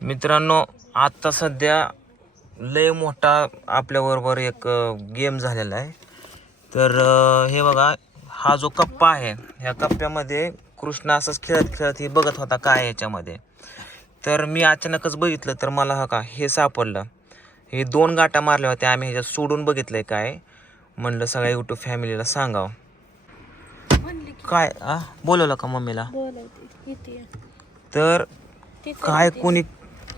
मित्रांनो आत्ता सध्या लय मोठा आपल्याबरोबर एक गेम झालेला आहे. तर हे बघा हा जो कप्पा आहे ह्या कप्प्यामध्ये कृष्ण असंच खेळत खेळत हे बघत होता काय आहे याच्यामध्ये. तर मी अचानकच बघितलं तर मला हा का हे सापडलं. हे दोन गाठा मारल्या होत्या आम्ही ह्याच्यात सोडून बघितलंय काय म्हणलं सगळ्या यूट्यूब फॅमिलीला सांगावं. काय बोलवलं का मम्मीला? तर काय. कोणी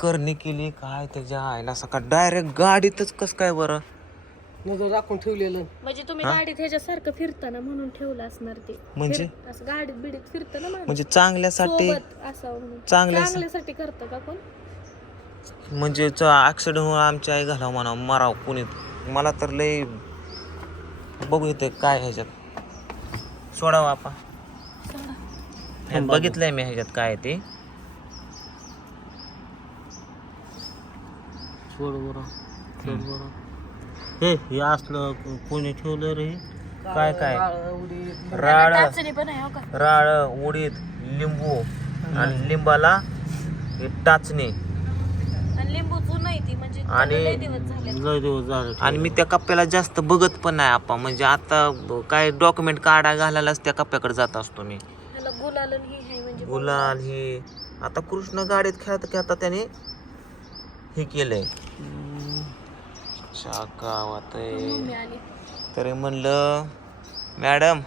करणी केली काय त्याच्या आईला सकाळ डायरेक्ट गाडीतच कस काय बरं? नजर राखून ठेवलेलं. म्हणजे तुम्ही गाडीत ह्याच्यासारखं फिरताना म्हणून ठेवलं असणार ते. म्हणजे? फिर- असं गाडीत बिडीत फिरतं ना म्हणजे चांगल्यासाठी सोबत असावं म्हणून. चांगल्या चांगल्यासाठी करतं का कोण? म्हणजे ऍक्सिडेंट होऊन आमची आई घालावं म्हणा मराव कोणी. मला तर लय बघू इथे काय ह्याच्यात. सोडावं आपा ह्यात बघितलंय मी ह्याच्यात काय आहे ते. सोड बरं सोड बरं. हे हे असलं कोणी ठेवलं रे? काय काय राळ टाचणी पण आहे हो का? राळ उडीद लिंबू आणि लिंबाला हे टाचणी. आणि लिंबूचं नाही ती म्हणजे आणि- त्याला लय दिवस झाले. लय दिवस झाले आणि मी त्या कप्प्याला जास्त बघत पण नाही आपा म्हणजे आता काय डॉक्युमेंट काढा घालायलाच त्या कप्प्याकडे जात असतो मी. त्याला गुलाल आणि ही आहे म्हणजे गुलाल हे. आता कृष्ण गाडीत खेळता खेळता त्याने हे केलंय. गावात आली. तरी म्हणलं मॅडम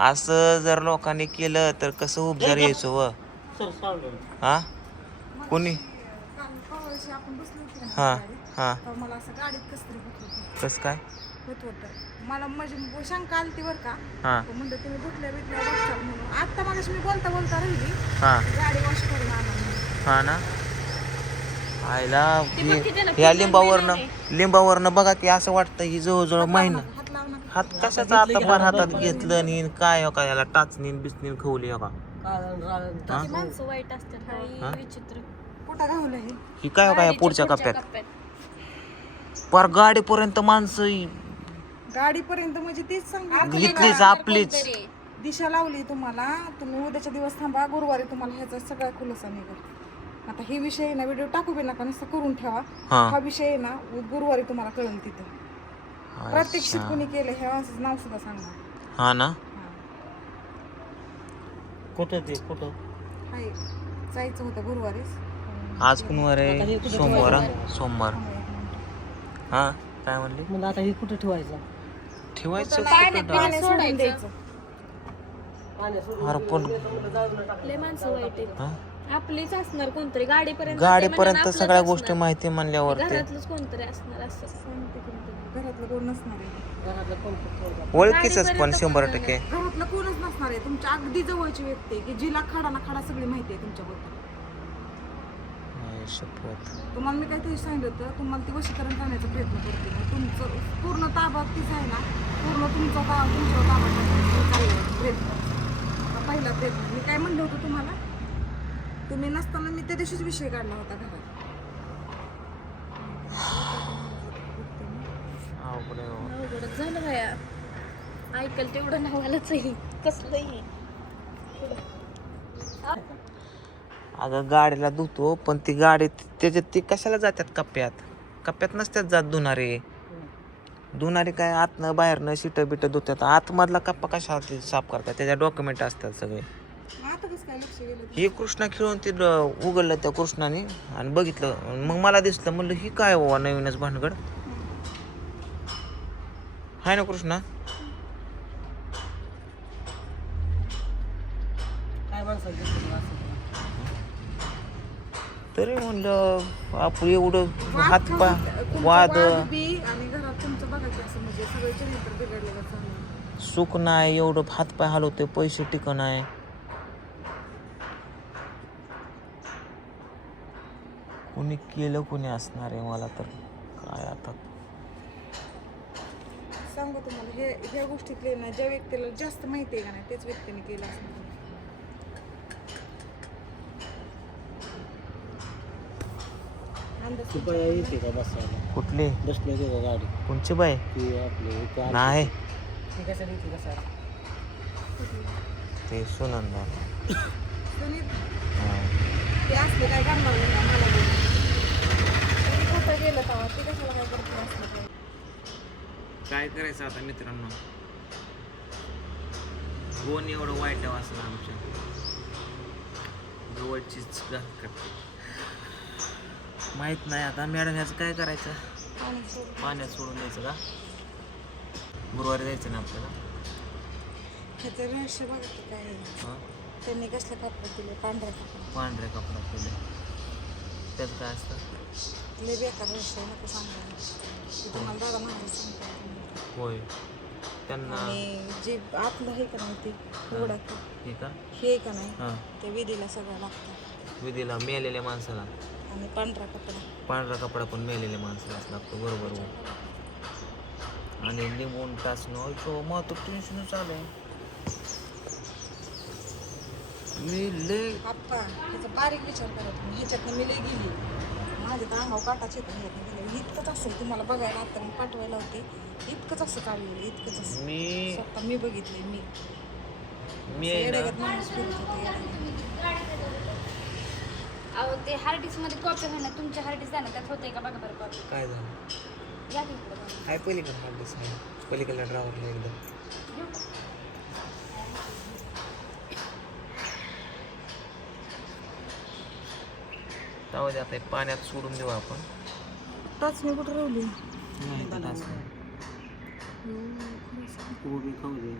असं जर लोकांनी केलं तर कसं उपजार यायचं व? हा? कोणी? आपण बसलो होतो ना हा हा. तर मला असं गाडीत कसं तरी काय? होत होतं. मला म्हणजे शंका आली ती बरं का. हा. म्हणलं तुम्ही बघताल म्हणून मी बोलता बोलता राहिली. हा. गाडी वॉश करून आणा. हा ना? की हे- ह्या लिंबावरनं लिंबावरनं बघा की असं वाटतं ही जवळजवळ महिना हात कशाचा आता फार हातात घेतलं आणि काय हो का याला टाचणी बिचणी खवली हो का? हा? हे? ही? काय हो का या पुढच्या कप्प्यात? पर गाडीपर्यंत माणसं गाडीपर्यंत म्हणजे तीच सांगली. घेतलीच आपलीच. दिशा लावली तुम्हाला. तुम्ही उद्याच्या दिवस थांबा गुरुवारी तुम्हाला ह्याचा सगळा खुलासा निघेल. आता हे विषय आहे ना व्हिडिओ टाकू बी नका नुसतं करून ठेवा. हा. हा विषय आहे ना गुरुवारी तुम्हाला कळेल तिथं. प्रत्यक्षित कोणी केलं हे असं नाव सुद्धा सांगणार हा ना? कुठं ते कुठं? हाय जायचं होतं गुरुवारीच. आज कुणवार आहे सोमवार हा? सोमवार. हा? काय म्हणली? म्हणजे आता हे कुठं ठेवायचं? ठेवायचं पाण्यात कुठं? बिण्यात सोडायचं. द्यायचं. अरे पण लय माणसं वाईट आहेत. हा? आपलीच असणार कोणतरी गाडीपर्यंत गाडीपर्यंत सगळ्या गोष्टी माहिती म्हणल्यावर ते घरातलंच कोणतरी असणार असं. सांगते. घरातलं कोण नसणार आहे? घरातलं कोण ठेवायचं ओळखीच पण गाडीपर्यंत शंभर कोण टक्के. घरातलं कोणच नसणार आहे. तुमच्या अगदी जवळची व्यक्ती आहे की जिला खडा ना खडा सगळी माहिती आहे तुमच्याबद्दल. नाही, शपथ. तुम्हाला मी काहीतरी सांगितलं होतं तुम्हाला ती वशीकरण करण्याचा प्रयत्न करते. मग तुमचं पूर्ण ताबा तीच आहे ना? पूर्ण तुमचा ताबा तुमच्यावर ताबा टाकण्याचा चाललाय प्रयत्न. हा पहिला प्रयत्न. मी काय म्हणलं होतं तुम्हाला? तुम्ही नसताना मी त्या दिवशीच विषय काढला होता घरात. अवघड आहे हो. अवघडच झालं बाया. ऐकल तेवढं नावालाच आहे. कसलंही अगं गाडीला धुतो पण ती गाडी त्याच्यात ती कशाला जातात कप्प्यात? कप्प्यात नसतात जात धुणारे. धुणारे काय आतनं बाहेरनं शिटं बिटं धुतात आतमधला कप्पा कशा ते साफ करतात? त्याच्या डॉक्युमेंट असतात सगळे. आता कसं काय लक्ष गेलं ही कृष्णा खेळून ते उघडलं त्या कृष्णाने आणि बघितलं. मग मला दिसलं म्हणलं ही काय बाबा नवीनच भानगड? हाय ना कृष्णा? काय असं? तरी म्हणलं आपण एवढं वाद हात खाऊन- पा तुमचं वाद वाद बी आणि घरात तुमचं बघायचं असं म्हणजे सगळे चरित्र बिघडलेलं चालू सुख नाही एवढं हातपाय हलवते पैसे टिक नाही. कोणी केलं कोणी असणार आहे मला तर काय आता? सांगू तुम्हाला हे ह्या गोष्टीतले ना ज्या व्यक्तीला जास्त माहिती आहे का नाही त्याच व्यक्तीने केलं असणार. अंदाज बाया येते का बसायला? कुठली? बसले ते का गाडी? कोणची बाय ती आपली आली. नाही. ती कशाला येते कसा ते सुनंदा हा. ते असलं काय करणार नाही. ना मला बोल. त्यांनी कुठं गेलं तेव्हा ते कशाला काय करते असलं काय काय करायचं आता मित्रांनो? कोण एवढं वाईट असलं आमच्या? जवळचीच गाठ करते माहीत नाही आता मॅडम ह्याचं काय करायचं? सोडून. पाण्यात सोडून द्यायचं का? गुरुवारी जायचं ना आपल्याला? ह्याचं रहस्य बघा की काय आहे. हं? त्यांनी कसलं कापड दिलं पांढऱ्या कापड पांढऱ्या कपडा केले त्याचं काय असतं? लय बेकार आहे, नको सांगायला ते तुम्हाला दादा महाराज सांगतात होय. त्यांना आणि जे आतलं आहे का नाही ते उघडा हे का? हे का नाही हां. ते विधीला सगळं लागतं. विधीला मेलेल्या माणसाला. आणि पांढरा कपडा. पांढरा कपडा पण मेलेल्या माणसालाच लागतो. बरोबर हो. आणि लिंबून टाचणं ऐको मग तर टेन्शन चालू आहे. मी लय आप्पा ह्याचा बारीक विचार करा तुम्ही. ह्याच्यातनं मी लय गेली. माझ्या तर अंगावर काटाच येतो ह्यातनं इतकंच असेल तुम्हाला बघायला आता मी पाठवायला होते. इतकंच असं काढलेलं इतकंच असं. मी स्वतः मी बघितलंय मी. मी आहे ना येड्यागत माणूस फिरत होता येड्यागत. अहो ते हार्डिस्कमध्ये कॉपी होणार तुमच्या हार्डिस्क द्या ना त्यात होते का? बघा बरं कॉपी काय झालं? या की इकडं बघा. काय पलीकडे हार्ड डिस्क आहे. पलीकडल्या ड्रावरला एकदम घेऊ का? जाऊ दे आता हे पाण्यात सोडून देऊ आपण. कुठं नाही तर टाचणं. कोबी खाऊ दे.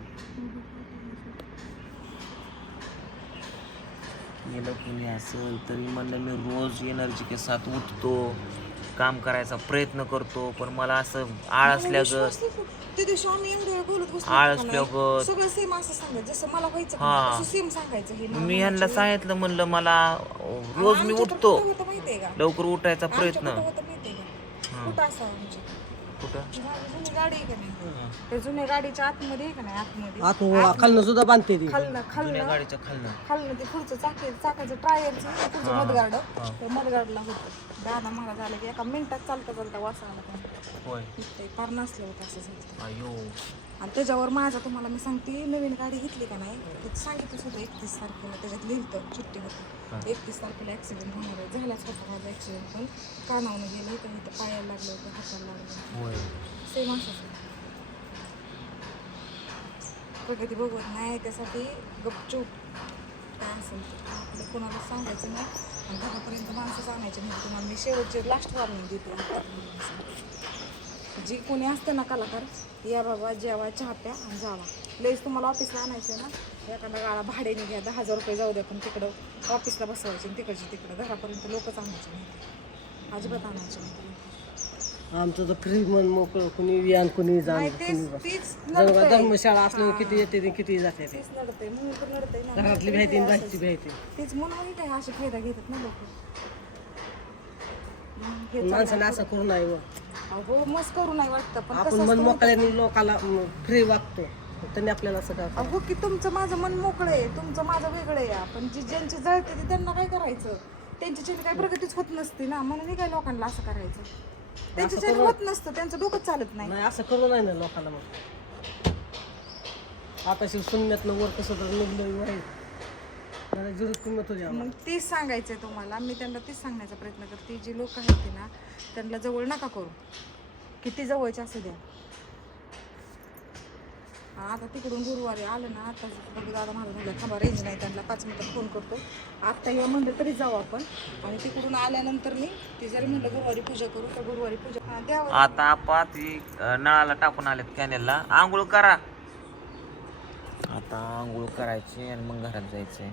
गेलं कुणी असेल तरी म्हणलं मी रोज एनर्जी के साथ उठतो. काम करायचा प्रयत्न करतो पण मला असं आळसल्या ग त्या दिवशी आम्ही एवढं वेळ बोलत बसलो आळस होतो का नाही? लगत. सगळं सेम असं सांगायचं जसं मला व्हायचं का हा. नाही, तसं सेम सांगायचं हे मी ह्यांना सांगितलं म्हणलं मला रोज मी उठतो. माहितीये का? लवकर उठायचा आमच्या प्रयत्न. कुठं होतं माहितीये का? कुठं असावं आमच्या? कुठं? गाडी- जुनी गाडी आहे का नाही? त्या जुन्या गाडीच्या आतमध्ये आहे का नाही? आतमध्ये. आत खालनं सुद्धा बांधते ती. खालनं जुन्या खालनं गाडीच्या खालनं. खालनं ते पुढचं चाके चाकाचं टायरचं नाही का पुढचं मधगार्ड. ते मधगार्डला होतं. दादा महाराज आला की एका मिनिटात चालता चालता वासा आला त्यांना होय. इथं फार नसलं होतं असं झालं. अयो आणि त्याच्यावर माझा तुम्हाला मी सांगते नवीन गाडी घेतली का नाही त्यात सांगितलं सुद्धा एकतीस तारखेला त्याच्यात लिहिलं चिठ्ठी होती. एकतीस तारखेला ॲक्सिडेंट होणार आहे. झालाच होता माझा ॲक्सिडेंट पण कानावून गेलं इथं इथं पायाला लागलं होतं हाताला लागलं होय. सेम असंच. आहे. प्रगती बघवत नाही त्यासाठी गपचूप काय असेल आपलं कोणाला सांगायचं नाही आणि घरापर्यंत माणसं सांगायची नाही तुम्हाला मी शेवटचे लास्ट वॉर्निंग देते. जी कोणी असतं ना कलाकार या बाबा जेवा चहा प्या आणि जावा. लईच तुम्हाला ऑफिसला आणायचं ना एखादा गाळा भाड्याने घ्या दहा हजार रुपये जाऊ द्या पण तिकडं ऑफिसला बसवायचे तिकडचे तिकडं. घरापर्यंत लोकच आणायचे नाही. अजिबात आणायचे नाही. आमचं तर फ्री मन मोकळं कुणी वियान कुणी जाण. धर्मशाळा असलं किती येते ते किती जाते तीच नडतंय. म्हणून तर नडतंय ना घरातली भ्यायती आणि बाहेरची भ्यायती तेच म्हणून माहिती आहे असे फायदा घेतात ना लोक. माणसाने असं करू बुवा. हो मस्त करू नाही वाटतं पण आपण कसं मन असतं मोकळ्याने लोकाला फ्री वागतो त्यांनी आपल्याला असं का अहो की तुमचं माझं मन मोकळं आहे तुमचं माझं वेगळं आहे. आपण जी ज्यांची जळते ते त्यांना काय करायचं? त्यांच्याच्याने काही प्रगतीच होत नसते ना. म्हणून हे काय लोकांना असं करायचं? त्यांच्याच्याने होत नसतं त्यांचं डोकंच चालत नाही. नाही असं करू नाही ना लोकांना मग. आता शिव शून्यातनं वर कसं तर निघलं वाईट मला जरूर किंमत होती आम्हाला. मग तेच सांगायचंय तुम्हाला. मी त्यांना तेच सांगण्याचा प्रयत्न करते. जी लोक आहेत ते ना त्यांना जवळ नका करू. किती जवळचे असू द्या. हा, आता तिकडून गुरुवारी आलं ना आता बघू दादा माझा म्हणलं थांबा रेंज नाही त्यांना पाच मिनिटात फोन करतो. आत्ता या म्हणलं तरी जाऊ आपण. आणि तिकडून आल्यानंतर मी ती जरी म्हणलं गुरुवारी पूजा करू तर गुरुवारी पूजा द्यावं आता आपा ती नळाला टाकून आलेत कॅनेलला. आंघोळ करा. आता आंघोळ करायची आणि मग घरात जायचंय.